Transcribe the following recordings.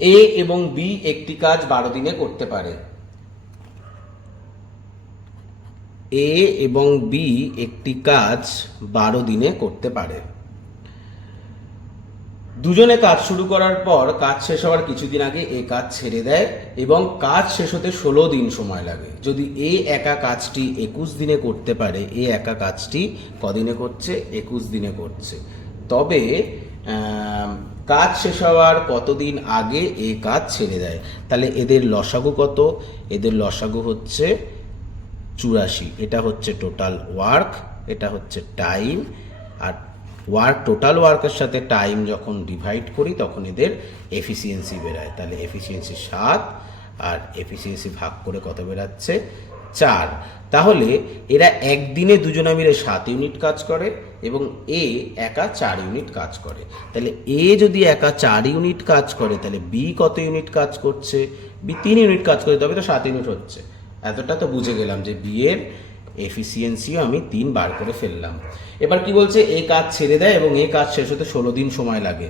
এ এবং বি একটি কাজ 12 দিনে করতে পারে। এ এবং বি একটি কাজ 12 দিনে করতে পারে। দুজনে কাজ শুরু করার পর কাজ শেষ হওয়ার কিছুদিন আগে এ কাজ ছেড়ে দেয় এবং কাজ শেষ হতে 16 দিন সময় লাগে। যদি এ একা কাজটি 21 দিনে করতে পারে, এ একা কাজটি কদিনে করছে? 21 দিনে করছে। তবে কাজ শেষ হওয়ার কতদিন আগে এ কাজ ছেড়ে দেয়? তাহলে এদের লসাগু কত? এদের লসাগু হচ্ছে 84। এটা হচ্ছে টোটাল ওয়ার্ক, এটা হচ্ছে টাইম। আর টোটাল ওয়ার্কের সাথে টাইম যখন ডিভাইড করি তখন এদের এফিসিয়েন্সি বেরায়। তাহলে এফিসিয়েন্সি 7 আর এফিসিয়েন্সি ভাগ করে কত বেরাচ্ছে? 4। তাহলে এরা একদিনে দুজনে মিলে 7 ইউনিট কাজ করে এবং এ একা 4 ইউনিট কাজ করে। তাহলে এ যদি একা 4 ইউনিট কাজ করে তাহলে বি কত ইউনিট কাজ করছে? বি 3 ইউনিট কাজ করে, তবে তো 7 ইউনিট হচ্ছে। এতটা তো বুঝে গেলাম যে বি এর এফিসিয়েন্সিও আমি 3 বার করে ফেললাম। এবার কি বলছে? এ কাজ ছেড়ে দেয় এবং এ কাজ শেষ হতে 16 দিন সময় লাগে।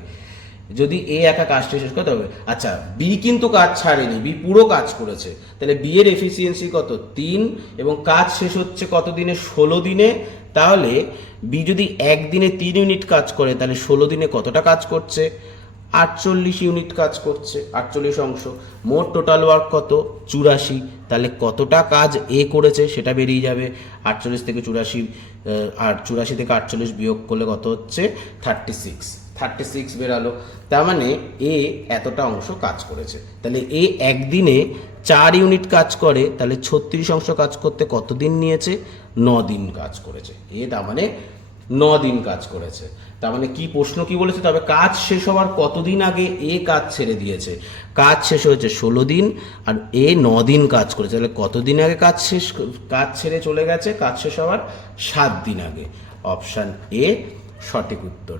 যদি এ একা কাজটি শেষ করতে হবে। আচ্ছা, বি কিন্তু কাজ ছাড়েনি, বি পুরো কাজ করেছে। তাহলে বি এর এফিসিয়েন্সি কত? 3 এবং কাজ শেষ হচ্ছে কত দিনে? 16 দিনে। তাহলে বি যদি একদিনে 3 ইউনিট কাজ করে তাহলে 16 দিনে কতটা কাজ করছে? 48 ইউনিট কাজ করছে, 48 অংশ। মোট টোটাল ওয়ার্ক কত? 84। তাহলে কতটা কাজ এ করেছে সেটা বেরিয়ে যাবে। 48 থেকে 84 আর 84 থেকে 48 বিয়োগ করলে কত হচ্ছে? 36 বেরালো। তার মানে এ এতটা অংশ কাজ করেছে। তাহলে এ একদিনে 4 ইউনিট কাজ করে, তাহলে 36 অংশ কাজ করতে কত দিন নিয়েছে? 9 দিন কাজ করেছে। এ তার মানে 9 দিন কাজ করেছে। তার মানে কি প্রশ্ন কি বলেছে? তবে কাজ শেষ হওয়ার কতদিন আগে এ কাজ ছেড়ে দিয়েছে? কাজ শেষ হয়েছে 16 দিন আর এ 9 দিন কাজ করেছে। তাহলে কতদিন আগে কাজ ছেড়ে চলে গেছে? কাজ শেষ হওয়ার 7 দিন আগে। অপশান এ সঠিক উত্তর।